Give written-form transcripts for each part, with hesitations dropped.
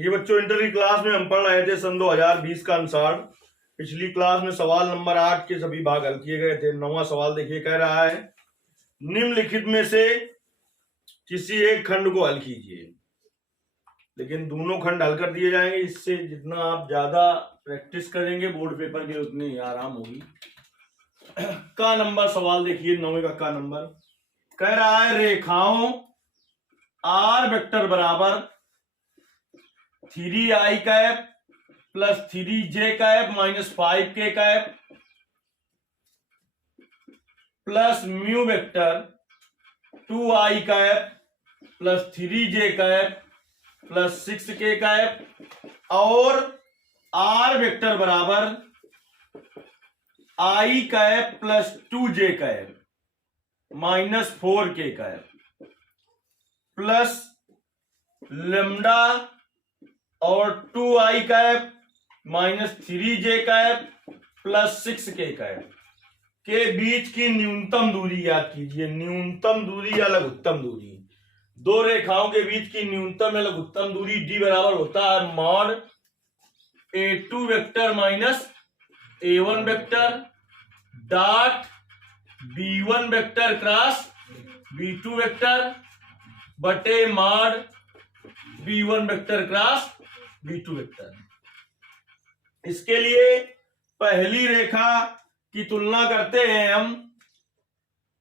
देखिए बच्चों, इंटर की क्लास में हम पढ़ रहे थे सन 2020 का अनुसार। पिछली क्लास में सवाल नंबर 8 के सभी भाग हल किए गए थे। 9वां सवाल देखिए, कह रहा है निम्नलिखित में से किसी एक खंड को हल कीजिए। लेकिन दोनों खंड हल कर दिए जाएंगे। इससे जितना आप ज्यादा प्रैक्टिस करेंगे बोर्ड पेपर के उतनी आराम होगी। का नंबर सवाल देखिए, 9वें का नंबर कह रहा है रेखाओं आर वेक्टर बराबर 3i cap plus 3j cap minus 5k cap plus mu vector 2i cap plus 3j cap plus 6k cap और r वेक्टर बराबर i cap plus 2j cap minus 4k cap plus lambda और 2i cap minus 3j cap plus 6k cap के बीच की न्यूनतम दूरी याद कीजिए। न्यूनतम दूरी या लघुत्तम दूरी, दो रेखाओं के बीच की न्यूनतम या लघुत्तम दूरी d बराबर होता है mod a2 vector minus a1 vector dot b1 vector cross b2 vector बटे mod b1 vector cross b2 vector. इसके लिए पहली रेखा की तुलना करते हैं हम।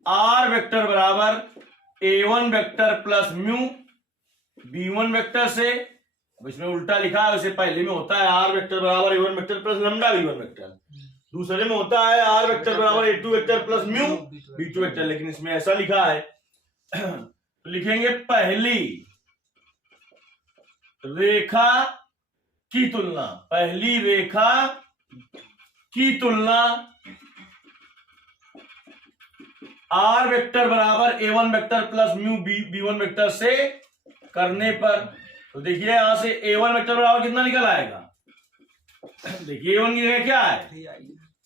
r वेक्टर बराबर a1 vector plus mu b1 vector से। अब इसमें उल्टा लिखा है, वैसे पहले में होता है r वेक्टर बराबर a1 vector plus lambda b1 vector, दूसरे में होता है r वेक्टर बराबर a2 vector plus mu b2 vector, लेकिन इसमें ऐसा लिखा है। तो लिखेंगे पहली रेखा की तुलना, पहली रेखा की तुलना r वेक्टर बराबर a1 vector plus mu b1 vector से करने पर, तो देखिए यहां से a1 वेक्टर बराबर कितना निकल आएगा। देखिए a1 की जगह क्या है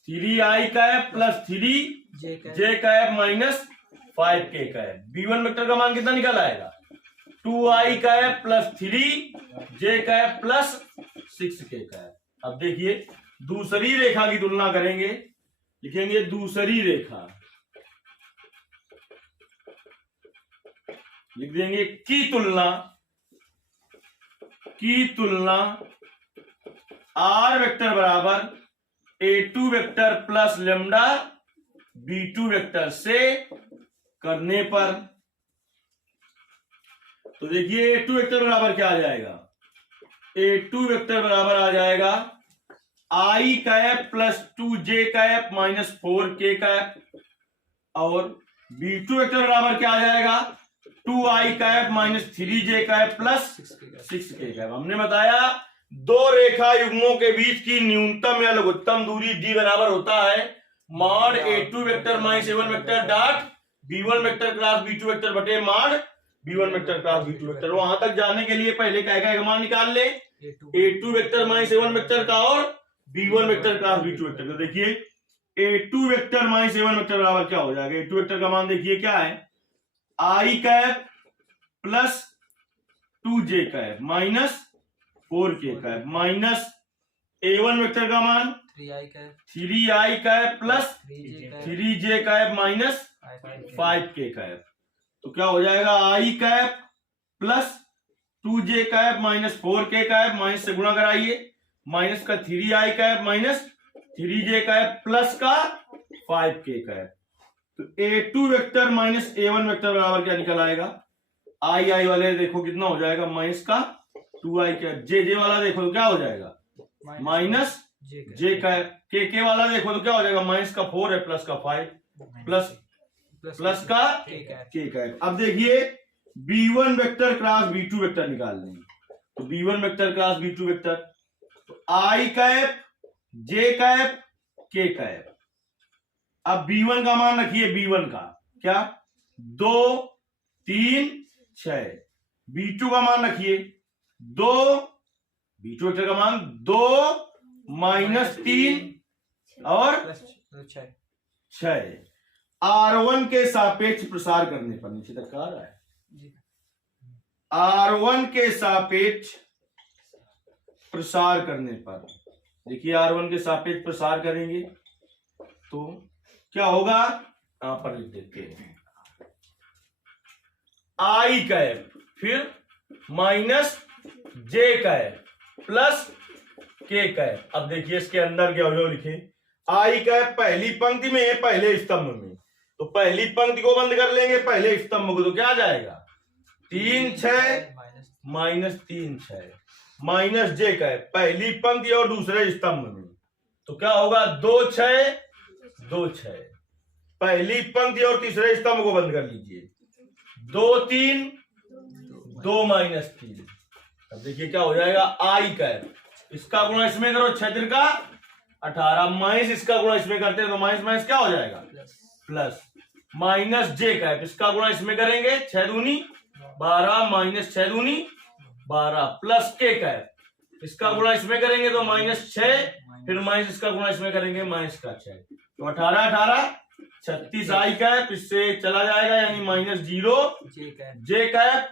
3i cap plus 3j cap minus 5k cap. b1 vector का मान कितना निकल आएगा 2i cap plus 3j cap plus 6k cap. अब देखिए दूसरी रेखा की तुलना करेंगे। लिखेंगे दूसरी रेखा, लिख देंगे की तुलना r वेक्टर बराबर a2 vector plus lambda b2 vector से करने पर, तो देखिए a2 वेक्टर बराबर क्या आ जाएगा, a2 वेक्टर बराबर आ जाएगा i cap plus 2j cap minus 4k cap और b2 वेक्टर बराबर क्या आ जाएगा 2i cap minus 3j cap plus 6k cap. हमने बताया दो रेखा युग्मों के बीच की न्यूनतम या लघुत्तम दूरी d बराबर होता है mod a2 vector minus a1 vector dot b1 vector cross b2 vector बटे mod b1 vector cross b2 vector. वहां तक जाने के लिए पहले क्या का मान निकाल ले, a2 vector minus a1 vector का और b1 vector cross b2 vector का। देखिए a2 vector minus a1 vector बराबर क्या हो जाएगा, a2 वेक्टर का मान देखिए क्या है i cap plus 2j cap minus 4k cap minus a1 vector का मान 3i cap plus 3j cap minus 5k cap. तो क्या हो जाएगा i cap plus 2j cap minus 4k cap, minus से गुणा कराइए, माइनस का 3i cap minus 3j cap plus का 5k कैप। तो a2 vector minus a1 vector बराबर क्या निकल आएगा, i वाले देखो कितना हो जाएगा माइनस का 2i कैप, जे वाला देखो तो क्या हो जाएगा माइनस j कैप, के वाला देखो तो क्या हो जाएगा माइनस का 4 है प्लस का 5 प्लस का k कैप। अब देखिए b1 vector cross b2 vector निकाल लेंगे। तो b1 vector cross b2 vector, तो i cap j cap k cap. अब b1 का मान रखिए, b1 का क्या 2 3 6, b2 का मान रखिए 2, b2 वेक्टर का मान 2 माइनस 3 और 6। R1 के सापेक्ष प्रसार करने पर, नीचे तक आ रहा है, R1 के सापेक्ष प्रसार करने पर, देखिए R1 के सापेक्ष प्रसार करेंगे तो क्या होगा, यहां पर लिख देते हैं आई कैप फिर माइनस जे कैप प्लस के कैप। अब देखिए इसके अंदर क्या हो, लिखे आई कैप पहली पंक्ति में है, पहले स्तंभ में, तो पहली पंक्ति को बंद कर लेंगे, पहले स्तंभ को, तो क्या आ जाएगा 3 6 माइनस 3 6 माइनस जे कैप पहली पंक्ति और दूसरे स्तंभ में, तो क्या होगा 2 6 2 6 पहली पंक्ति और तीसरे स्तंभ को बंद कर लीजिए, 2 3 2 माइनस 3। अब देखिए क्या हो जाएगा आई कैप, इसका गुणा इसमें करो 6 का 18 माइनस इसका गुणा इसमें करते हैं तो माइनस माइनस क्या हो जाएगा प्लस, माइनस जे कैप इसका गुणा इसमें करेंगे 6 दूनी 12 माइनस 6 दूनी 12 प्लस के कैप इसका गुणा इसमें करेंगे तो माइनस 6 फिर माइनस इसका गुणा इसमें करेंगे माइनस का 6, तो 18 18 36 आई कैप इससे चला जाएगा यानी माइनस 0 जे कैप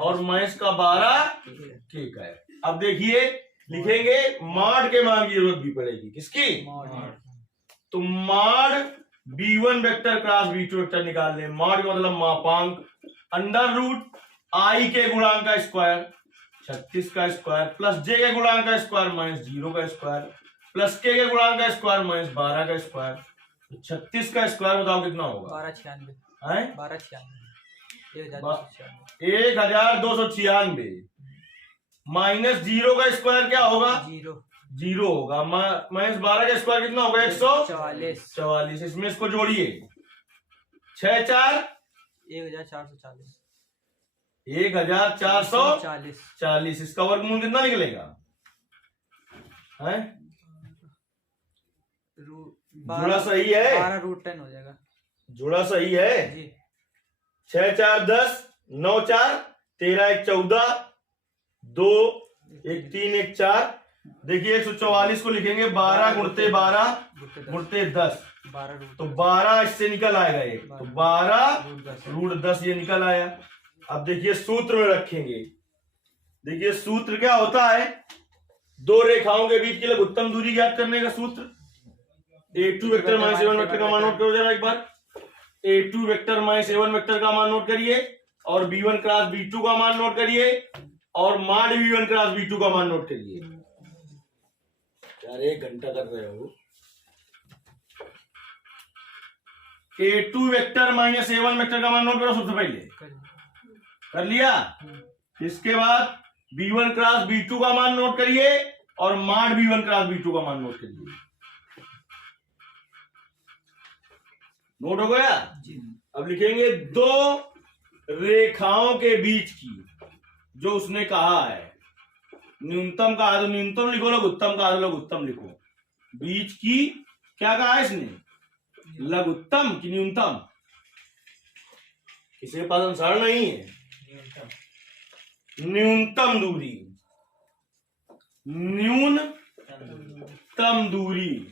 और माइनस का 12 के कैप। अब देखिए लिखेंगे मॉड के मान की जरूरत भी पड़ेगी, किसकी, तो mod b1 vector cross b2 vector निकाल लें। मॉड का मतलब मापांक, अंडर रूट आई के गुणांक का स्क्वायर 36 का स्क्वायर प्लस जे के गुणांक का स्क्वायर माइनस 0 का स्क्वायर प्लस के गुणांक का स्क्वायर माइनस 12 का स्क्वायर, तो 36 का स्क्वायर बताओ कितना होगा, 1296 माइनस 0 का स्क्वायर क्या होगा, 0 होगा, माइनस 12 का स्क्वायर कितना होगा 144। इसमें इसको जोड़िए 6 4 1440, इसका वर्गमूल कितना निकलेगा, है जुड़ा सही है, 12√10 हो जाएगा, जुड़ा सही है। 6 4 10 9 4 13 1 14 2 1 3 1 4, देखिए 144 को लिखेंगे 12 गुणते 12 गुणते 10, तो 12 इससे निकल आएगा एक, तो 12√10 ये निकल आया। अब देखिए सूत्र में रखेंगे, देखिए सूत्र क्या होता है, दो रेखाओं के बीच की लघुत्तम दूरी ज्ञात करने का सूत्र, a2 vector minus a1 vector का मान नोट करो जरा एक बार, a2 vector minus a1 vector का मान नोट करिए और b1 क्रॉस b2 का मान नोट करिए और मॉड b1 क्रॉस b2 का मान नोट करिए। यार 1 घंटा कर रहे हो। a2 vector minus a1 vector का मान नोट करो सबसे पहले, कर लिया, इसके बाद b1 क्रॉस b2 का मान नोट करिए और मॉड b1 क्रॉस b2 का मान नोट करिए। नोट हो गया। अब लिखेंगे दो रेखाओं के बीच की, जो उसने कहा है न्यूनतम कहा तो न्यूनतम लिखो, लघुत्तम कहा तो लघुत्तम लिखो, बीच की क्या कहा है इसने, लघुत्तम की न्यूनतम, किसी के पास अनुसार नहीं है, न्यूनतम दूरी, न्यूनतम दूरी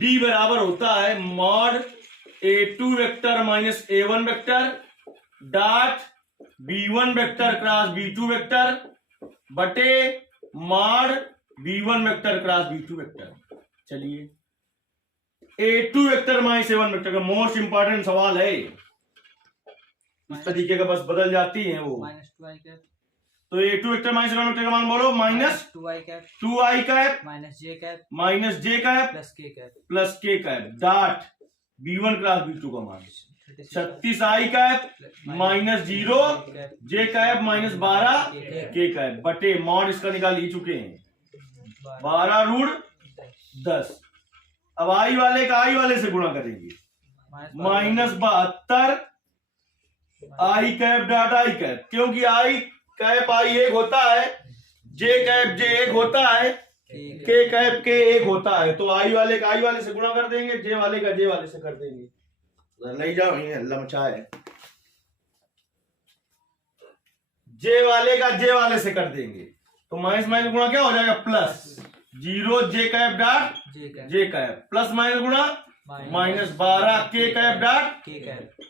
d बराबर होता है mod a2 vector minus a1 vector dot b1 vector cross b2 vector बटे mod b1 vector cross b2 vector. चलिए a2 vector minus a1 vector का मोस्ट इंपॉर्टेंट सवाल है, इस तरीके का बस बदल जाती है वो, -2i कैप, तो a2 vector minus a1 vector का मान बोलो, minus 2i cap, 2i cap minus j cap plus k cap dot b1 cross b2 का मान 36i cap minus 0 j cap minus 12 k cap बटे मॉड इसका निकाल ही चुके हैं 12√10। अब आई वाले का आई वाले से गुणा करेंगे, minus 72 i cap dot i cap, क्योंकि आई कैप आई एक होता है, जे कैप जे एक होता है, के कैप के एक होता है, तो आई वाले का आई वाले से गुणा कर देंगे, जे वाले का जे वाले से कर देंगे, नहीं जाओ अल्लाह मचा है, जे वाले का जे वाले से कर देंगे, तो माइनस माइनस गुणा क्या हो जाएगा plus 0 j cap dot j cap plus minus गुणा माइनस 12 के कैप डॉट,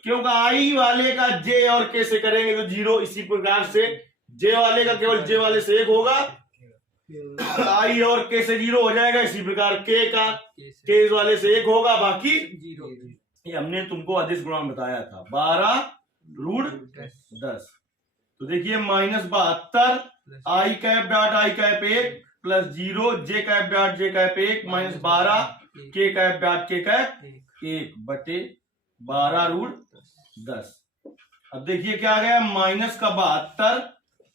क्योंकि आई वाले का जे और के से करेंगे तो 0, इसी प्रकार से जे वाले का केवल जे वाले से एक होगा आई और के से 0 हो जाएगा, इसी प्रकार के का के से के वाले से 1 होगा, बाकी 0 ये हमने तुमको अदिश गुणन बताया था 12 रूट 10। तो देखिए -72 i cap dot i cap 1 plus 0 j cap dot j cap 1 minus 12 k cap dot के कैप 1 बटे 12 रूट 10। अब देखिए क्या आ गया, माइनस का 72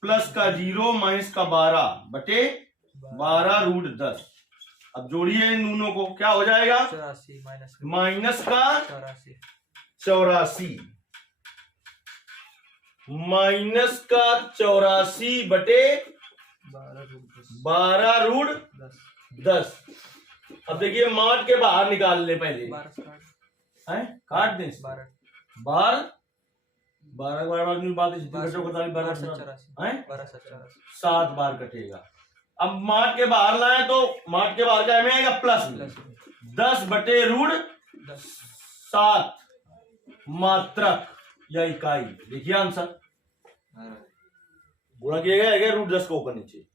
प्लस का 0 माइनस का 12 बटे 12 रूट 10। अब जोड़िए इन दोनों को, क्या हो जाएगा, 84 माइनस का 84 84 माइनस का 84 बटे 12 रूट 10। अब देखिए माठ के बाहर निकाल ले पहले, 12 हैं काट दें 12 बार 12 बार 7 बार कटेगा। अब माठ के बाहर लाए तो माठ के बाहर क्या में आएगा, प्लस 10 बटे रूट 7 मात्रक या इकाई। देखिए आंसर गुणा किया गया है रूट 10 को ऊपर नीचे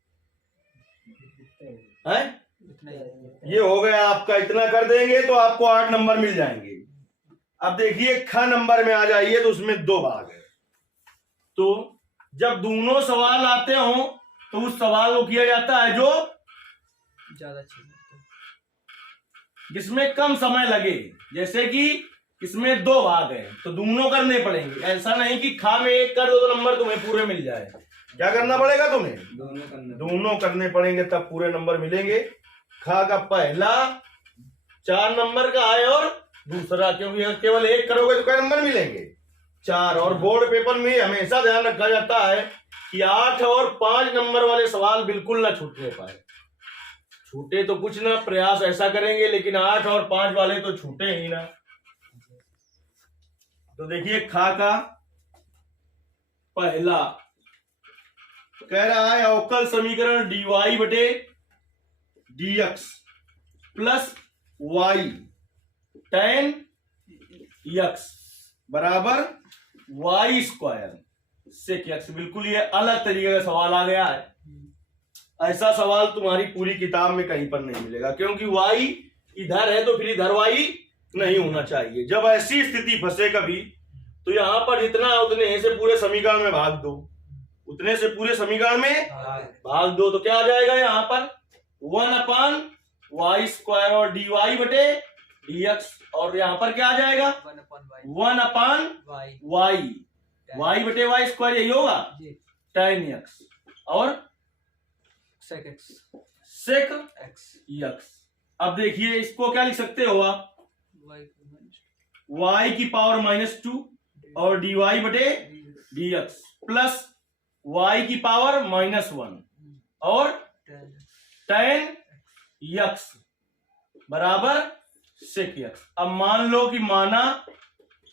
है। ये हो गया आपका, इतना कर देंगे तो आपको 8 नंबर मिल जाएंगे। अब देखिए ख नंबर में आ जाइए, तो उसमें 2 भाग है। तो जब दोनों सवाल आते हो तो उस सवाल को किया जाता है जो ज्यादा चाहिए, जिसमें कम समय लगे। जैसे कि इसमें 2 भाग है तो दोनों करने पड़ेंगे। ऐसा नहीं कि खा में 1 कर दो तो नंबर तुम्हें पूरे मिल जाए। क्या करना पड़ेगा तुम्हें, दोनों करने पड़ेंगे तब पूरे नंबर मिलेंगे। खा का पहला 4 नंबर का है और दूसरा, क्योंकि केवल 1 करोगे तो क्या नंबर मिलेंगे, 4। और बोर्ड पेपर में हमेशा ध्यान रखा जाता है कि 8 और 5 नंबर वाले सवाल बिल्कुल ना छूटने पाए। छूटे तो कुछ ना, प्रयास ऐसा करेंगे, लेकिन 8 और 5 वाले तो छूटे ही ना। तो देखिए खा का पहला कह रहा है अवकल समीकरण dy बटे dx plus y tan x बराबर y स्क्वायर सेक x। बिल्कुल ये अलग तरीके का सवाल आ गया है। ऐसा सवाल तुम्हारी पूरी किताब में कहीं पर नहीं मिलेगा, क्योंकि y इधर है तो फिर इधर y नहीं होना चाहिए। जब ऐसी स्थिति फंसे कभी तो यहां पर जितना उतने से पूरे समीकरण में भाग दो, उतने से पूरे समीकरण में भाग दो, तो क्या आ जाएगा यहाँ पर 1/y स्क्वायर और dy बटे dx। और यहाँ पर क्या आ जाएगा 1/y y बटे y स्क्वायर, यही होगा tan x और sec x। अब देखिए इसको क्या लिख सकते हो आप, y की पावर -2 और dy बटे dx प्लस y की पावर -1 और tan x बराबर sec x। अब मान लो कि माना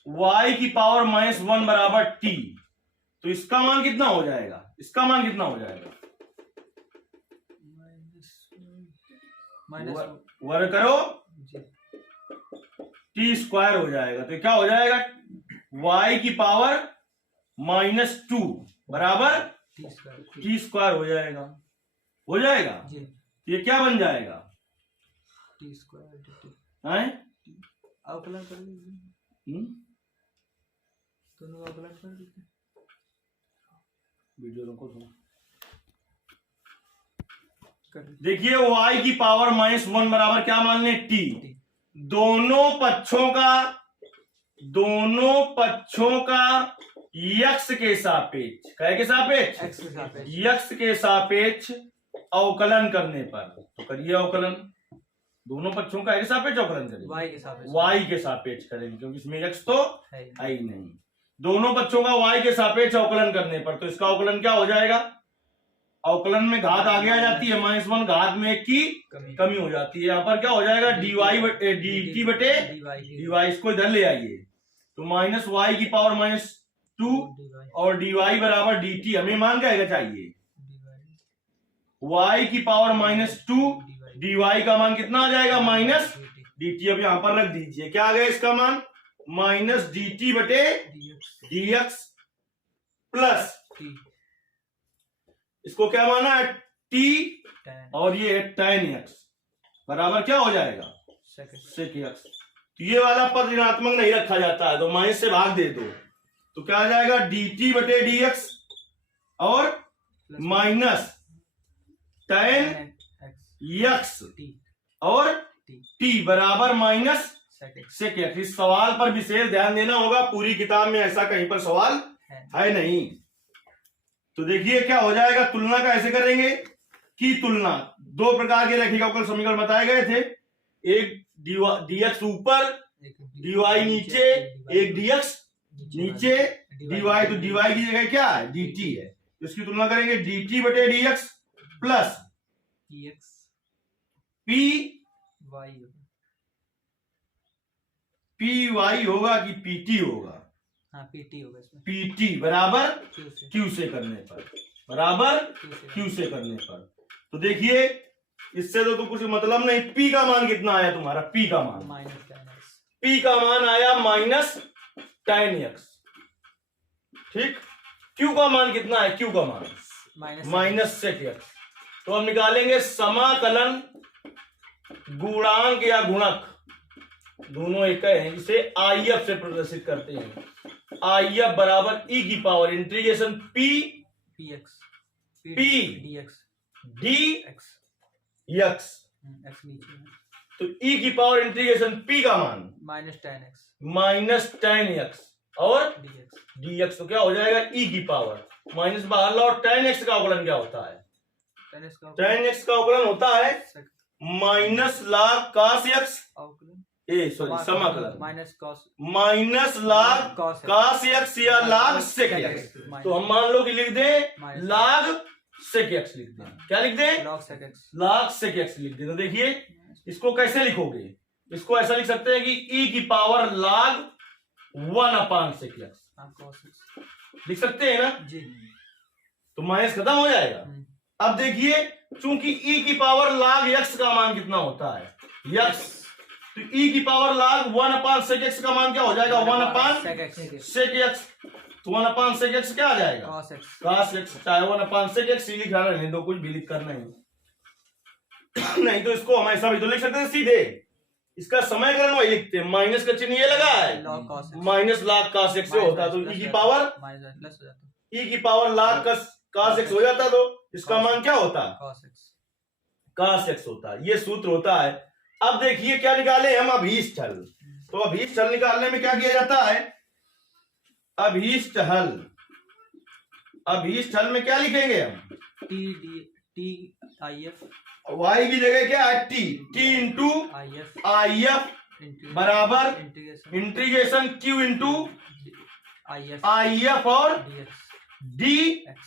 y की पावर -1 बराबर t, तो इसका मान कितना हो जाएगा, इसका मान कितना हो जाएगा, वर्ग करो t स्क्वायर हो जाएगा। तो क्या हो जाएगा, y की पावर -2 बराबर t स्क्वायर हो जाएगा, हो जाएगा। ये क्या बन जाएगा, t स्क्वायर हैं अवकलन कर दोनों अवकलन कर देते। वीडियो रोको तो देखिए y की पावर -1 बराबर क्या मान लें, t। दोनों पक्षों का x के सापेक्ष, क्या के सापेक्ष, x के सापेक्ष अवकलन करने पर, तो करिए अवकलन। दोनों पक्षों का एक सापेक्ष अवकलन करेंगे, y के सापेक्ष करेंगे, क्योंकि इसमें x तो है ही नहीं। दोनों पक्षों का y के सापेक्ष अवकलन करने पर, तो इसका अवकलन क्या हो जाएगा, अवकलन में घात आगे आ जाती है, -1 घात में 1 की कमी हो जाती है। यहाँ पर क्या हो जाएगा dy dt बटे dy, इसको इधर ले आइए, तो -y की पावर -2 और dy बराबर dt। हमें मान क्या चाहिए, y की पावर -2 dy का मान कितना आ जाएगा, -dt। अब यहां पर रख दीजिए, क्या आ गया इसका मान, -dt बटे dx प्लस इसको क्या माना है टी tan और ये है tan x बराबर क्या हो जाएगा sec x sec x। तो ये वाला पद ऋणात्मक नहीं रखा जाता है तो माइनस से भाग दे दो तो क्या आ जाएगा dt बटे dx और plus minus tan tan x x t और t t बराबर minus sec x sec x। इस सवाल पर विशेष ध्यान देना होगा, पूरी किताब में ऐसा कहीं पर सवाल है नहीं। तो देखिए क्या हो जाएगा, तुलना का ऐसे करेंगे कि तुलना दो प्रकार के रेखिका अवकल समीकरण बताए गए थे, एक dx ऊपर dy नीचे, एक dx नीचे dy, तो dy की जगह क्या है dt है, तो इसकी तुलना करेंगे dt बटे dx plus px p y py होगा कि pt होगा, हाँ pt होगा इसमें pt बराबर q से q से करने पर, बराबर q से करने पर। तो देखिए इससे तो कुछ मतलब नहीं, p का मान कितना आया तुम्हारा, p का मान माइनस tan x p का मान आया माइनस tan x, ठीक। q का मान कितना है, q का मान माइनस sec x। तो हम निकालेंगे समाकलन गुणांक या गुणक, दोनों एक है, जिसे IF से प्रदर्शित करते हैं। IF बराबर e की power integration p px p dx dx, x नीचे है तो e की पावर इंटीग्रेशन p का मान माइनस tan x और dx dx, तो क्या हो जाएगा e की पावर माइनस बाहर लो, और tan x का अवकलन क्या होता है, tan x का tan x का अवकलन होता है sec minus lakh cos x, अवकलन समाकलन minus lakh cos cos x या lakh sec sec x। x तो हम मान लो कि लिख दें माइनस लाख sec x लिख दें, क्या लिख दें log sec x lakh sec x लिख दें। तो देखिए इसको कैसे लिखोगे, इसको ऐसा लिख सकते हैं कि e की पावर log 1 अपान sec x हाँ cos x लिख सकते हैं ना, जी तो माइनस खत्म हो जाएगा। अब देखिए चूंकि e की पावर log x का मान कितना होता है x, तो e की पावर log 1 अपान sec x का मान क्या हो जाएगा 1 अपान sec x sec x, तो 1 अपान sec x क्या आ जाएगा cos x cos x, चाहे 1 अपान sec x लिखा रहने दो, कुछ भी लिख कर नहीं तो इसको हम ऐसा भी तो लिख सकते हैं सीधे, इसका समीकरण वही लिखते हैं, माइनस का चिन्ह ये लगा है log cos x minus lakh cos x से होता, तो e की पावर माइनस प्लस हो जाता e की पावर लाख cos x हो जाता, तो इसका मान क्या होता cos x cos x होता है, ये सूत्र होता है। अब देखिए क्या निकाले हम, अभीष्ट हल। तो अभीष्ट हल निकालने में क्या किया जाता है, अभीष्ट हल, अभीष्ट हल में क्या लिखेंगे हम, t d t i f y की जगह क्या है t, t into i f I F बराबर integration integration q into i f I F और dx d x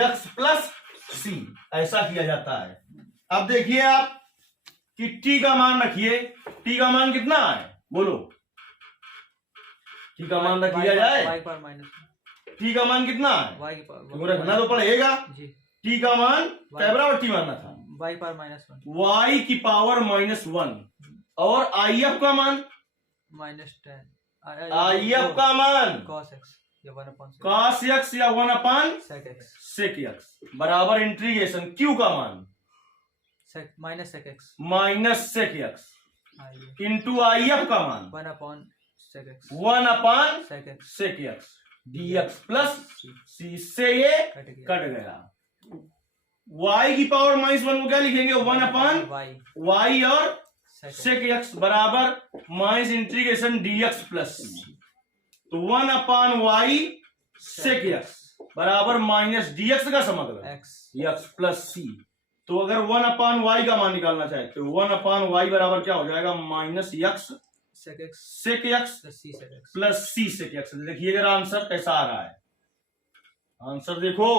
x plus c, ऐसा किया जाता है। अब देखिए आप कि t का मान रखिए, t का मान कितना है बोलो, t का मान रख दिया जाए, y पर माइनस t का मान कितना है, y पर तुमको रखना तो पड़ेगा, जी t का मान क्या बराबर t मानना था y पर माइनस 1 y की पावर -1 और आई एफ का मान, माइनस 10 आई एफ का मान cos x या 1 upon cos x या 1 अपान sec x sec x बराबर इंटीग्रेशन q का मान sec minus sec x minus sec x i into I F का मान 1 upon sec x 1 अपान sec x sec x dx plus c से ये cut गया cut गया। y की पावर -1 को क्या लिखेंगे 1 अपान y y और sec sec x बराबर माइनस इंटीग्रेशन dx प्लस, तो 1 अपान y sec x बराबर माइनस dx का समग्र x x प्लस c। तो अगर 1 अपान y का मान निकालना चाहते हो 1 अपान y बराबर क्या हो जाएगा minus x sec x sec x plus c sec x plus c sec x। देखिए जरा आंसर कैसा आ रहा है, आंसर देखो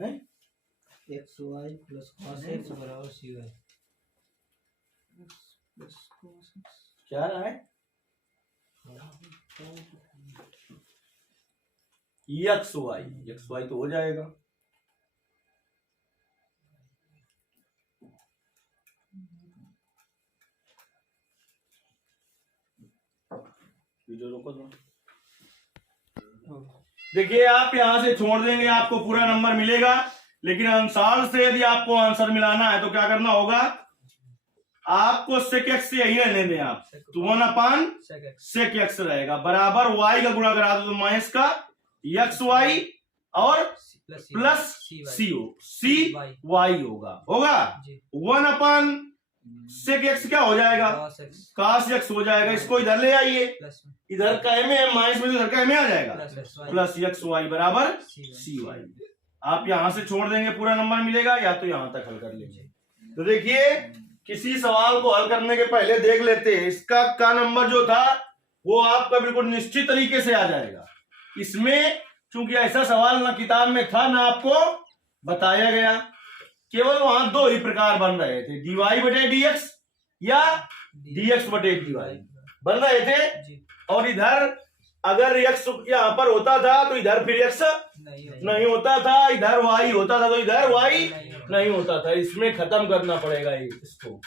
है? x y plus cos x बराबर c y plus cos x क्या रहा है x y तो हो जाएगा, वीडियो रोको दो। देखिए आप यहां से छोड़ देंगे आपको पूरा नंबर मिलेगा, लेकिन अनुसार से यदि आपको आंसर मिलाना है तो क्या करना होगा, आपको सेक एक्स से यही रहने दें आप, तो 1 सेक एक्स रहेगा बराबर वाई का गुणा करा दो तो माइनस का एक्स वाई और प्लस सी वाई होगा 1 सेक एक्स क्या हो जाएगा, कास एक्स हो जाएगा। इसको इधर ले आइए, इधर का एम है माइनस में, इधर का एम आ जाएगा प्लस एक्स वाई बराबर सी वाई। आप यहां से छोड़ देंगे पूरा नंबर मिलेगा, या तो यहां तक हल कर लेंगे। तो देखिए किसी सवाल को हल करने के पहले देख लेते हैं इसका का नंबर जो था वो आपका बिल्कुल निश्चित तरीके से आ जाएगा। इसमें चूंकि ऐसा सवाल ना किताब में था ना आपको बताया गया, केवल वहां दो ही प्रकार बन रहे थे, डीवाई बटे डीएक्स या डीएक्स बटे डीवाई बन रहे थे। और इधर अगर एक्स यहां पर होता था तो इधर फिर एक्स नहीं होता था, इधर वाई होता था तो इधर वाई नहीं होता था। इसमें खत्म करना पड़ेगा इसको।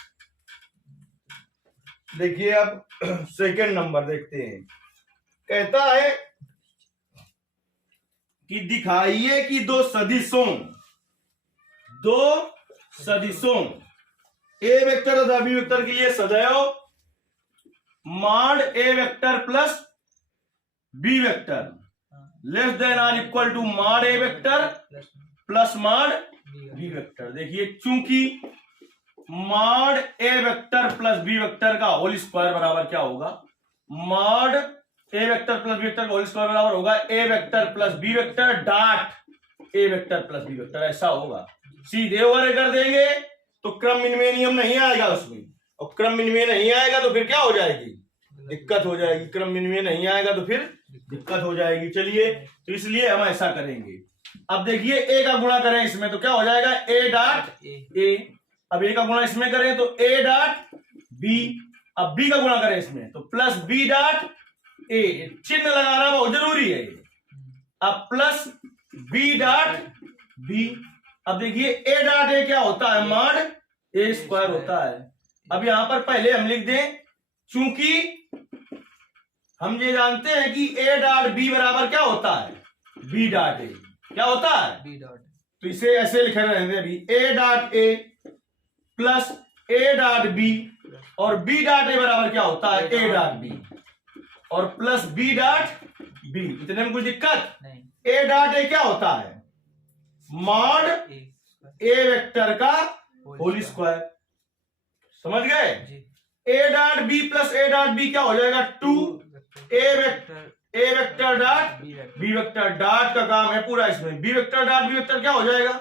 देखिए अब सेकंड नंबर देखते हैं। कहता है कि दिखाइए कि दो सदिशों ए वेक्टर तथा बी वेक्टर के लिए सदैव mod A vector plus B vector less than or equal to mod A vector plus mod B vector. देखिए चूंकि मॉड ए वेक्टर प्लस बी वेक्टर का होल स्क्वायर बराबर क्या होगा, मॉड ए वेक्टर प्लस बी वेक्टर का होल स्क्वायर बराबर होगा a vector plus B vector dot a vector plus B vector, ऐसा होगा। सीधे ओवर कर देंगे तो क्रम इनमें नियम नहीं आएगा उसमें, और क्रम इनमें नहीं आएगा तो फिर क्या हो जाएगी, दिक्कत हो जाएगी। क्रम इनमें नहीं आएगा तो फिर दिक्कत हो जाएगी। चलिए तो इसलिए हम ऐसा करेंगे। अब देखिए ए का गुणा करें इसमें तो क्या हो जाएगा ए डॉट ए, अब ए का गुणा इसमें करें तो ए डॉट बी, अब बी का गुणा करें इसमें तो प्लस बी डॉट ए, चिन्ह लगाना बहुत जरूरी है। अब प्लस बी डॉट बी, अब देखिए ए डॉट ए क्या होता है, मॉड ए स्क्वायर होता है। अब यहां पर पहले हम लिख दें, चूंकि हम ये जानते हैं कि ए डॉट बी बराबर क्या होता है, बी डॉट ए क्या होता है बी डॉट, तो इसे ऐसे लिखे रहने अभी A dot A plus A dot B, और बी डॉट ए बराबर क्या होता है ए डॉट बी और प्लस बी डॉट बी। इतने में कुछ दिक्कत नहीं। ए डॉट ए क्या होता है, मॉड ए वेक्टर का होल स्क्वायर, समझ गए। A dot b plus A dot b क्या हो जाएगा 2 a vector dot b vector, dot का काम है पूरा इसमें, b vector dot b vector क्या हो जाएगा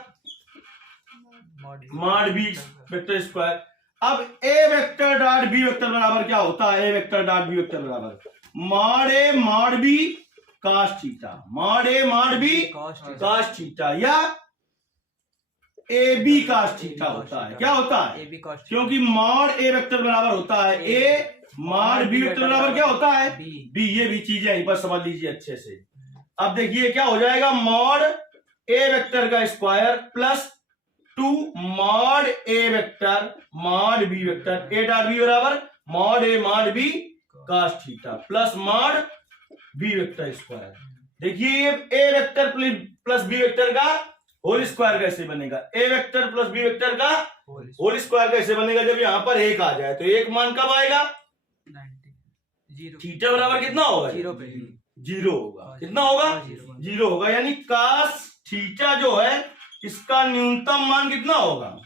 मॉड बी वेक्टर स्क्वायर। अब a vector dot b vector बराबर क्या होता है, a vector dot b vector बराबर mod a mod b cos theta, mod a mod b cos theta या ए बी कॉस थीटा होता है। क्या होता है, क्योंकि मॉड ए वेक्टर बराबर होता है ए, मॉड बी वेक्टर बराबर क्या होता है बी। ये भी चीजें यहीं पर समझ लीजिए अच्छे से। अब देखिए क्या हो जाएगा, मॉड ए वेक्टर का square plus 2 mod A vector mod B vector, a dot b बराबर mod a mod b cos theta plus mod B vector square. देखिए a vector plus B vector का होल स्क्वायर कैसे बनेगा, a vector plus B vector का whole square कैसे बनेगा, जब यहां पर एक आ जाए तो एक मान कब आएगा, थीटा बराबर कितना होगा, जीरो होगा। कितना होगा, जीरो होगा। यानी कास थीटा जो है इसका न्यूनतम मान कितना होगा,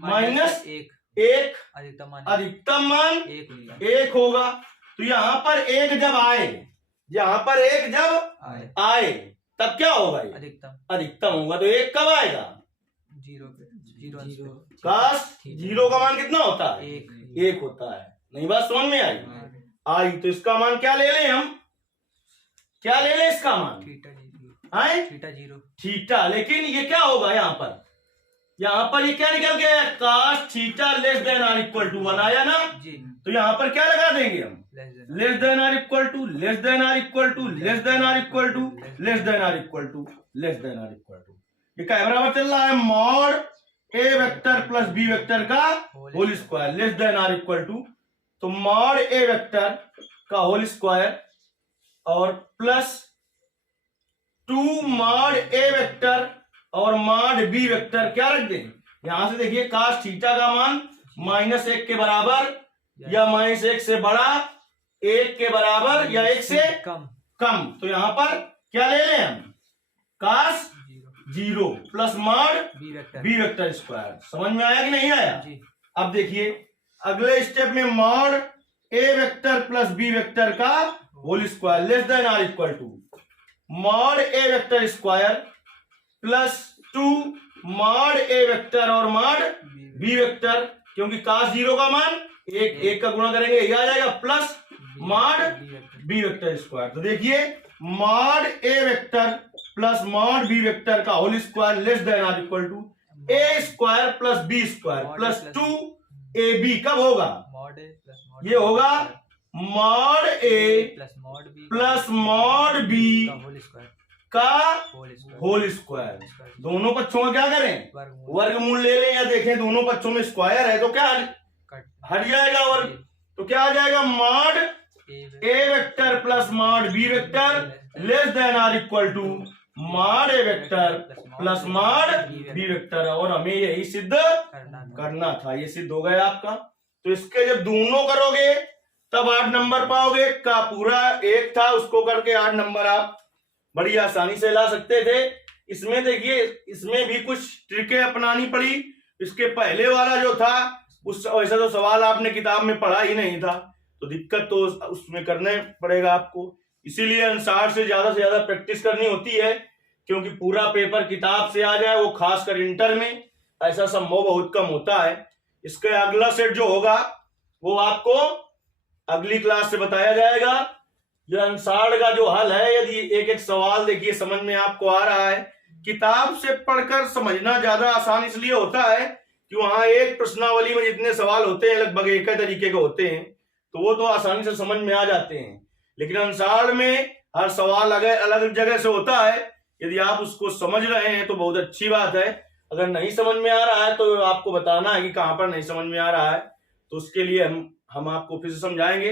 माइनस एक, अधिकतम मान एक होगा। तो यहां पर एक जब आए, यहां पर एक जब आए तब क्या होगा, अधिकतम होगा। तो एक कब आएगा, जीरो। काश जीरो का मान कितना होता है, एक होता है। नहीं बात समझ में आई? तो इसका मान क्या ले लें हम, क्या ले लें इसका मान थीटा जीरो, थीटा। लेकिन ये क्या होगा यहाँ पर ये क्या निकल गया, cos theta less than or equal to 1 आया ना, तो यहाँ पर क्या लगा देंगे हम, less than or equal to, less than or equal to, less than or equal to, less than or equal to, less than or equal to. ये क्या बराबर चल रहा है, मॉड ए वेक्टर प्लस बी वेक्टर का whole square less than or equal to, तो mod ए vector का whole square और प्लस 2 मॉड ए वेक्टर और मॉड बी वेक्टर क्या रख दें, यहां से देखिए cos थीटा का मान -1 के बराबर या -1 से बड़ा, 1 के बराबर या 1 से कम। तो यहां पर क्या ले लें हम, cos 0 plus mod B vector square. समझ में आया कि नहीं आया? अब देखिए अगले स्टेप में मॉड ए वेक्टर प्लस बी वेक्टर का whole square less than or equal to mod A vector square plus 2 mod A vector और मॉड बी वेक्टर, क्योंकि cos 0 का मान 1 का गुणा करेंगे यही आ जाएगा, plus mod B vector square. तो देखिए मॉड ए vector plus mod B vector का whole square less than or equal to a square plus b square plus 2 a b. कब होगा, ये होगा mod a plus mod b का whole square. दोनों पक्षों का क्या करें, वर्गमूल ले लें, या देखें दोनों पक्षों में स्क्वायर है तो क्या हट जाएगा वर्ग, तो क्या आ जाएगा mod A vector plus mod B vector less than or equal to mod A vector plus mod B vector. और हमें यही सिद्ध करना था, ये सिद्ध हो गया आपका। तो इसके जब दोनों करोगे तब 8 नंबर पाओगे, का पूरा 1 था उसको करके 8 नंबर आप बड़ी आसानी से ला सकते थे। इसमें देखिए इसमें भी कुछ ट्रिकें अपनानी पड़ी। इसके पहले वाला जो था उस वैसा तो सवाल आपने किताब में पढ़ा ही नहीं था, तो दिक्कत तो उसमें करने पड़ेगा आपको। इसीलिए अनुसार से ज्यादा प्रैक्टिस करनी होती है, क्योंकि पूरा पेपर किताब से आ जाए वो खासकर इंटर में ऐसा संभव बहुत कम होता है। इसके अगला सेट जो होगा वो आपको अगली क्लास से बताया जाएगा। यह अनुसार का जो हल है, यदि एक एक सवाल देखिए समझ में आपको आ रहा है, किताब से पढ़कर समझना ज्यादा आसान इसलिए होता है कि वहां एक प्रश्नावली में जितने सवाल होते हैं लगभग एक ही तरीके के होते हैं, तो वो तो आसानी से समझ में आ जाते हैं। लेकिन अनुसार में हर सवाल अलग अलग जगह से होता है, यदि आप उसको समझ रहे हैं तो बहुत अच्छी बात है। अगर नहीं समझ में आ रहा है तो आपको बताना है कि कहां पर नहीं समझ में आ रहा है, तो उसके लिए हम आपको फिर से समझाएंगे।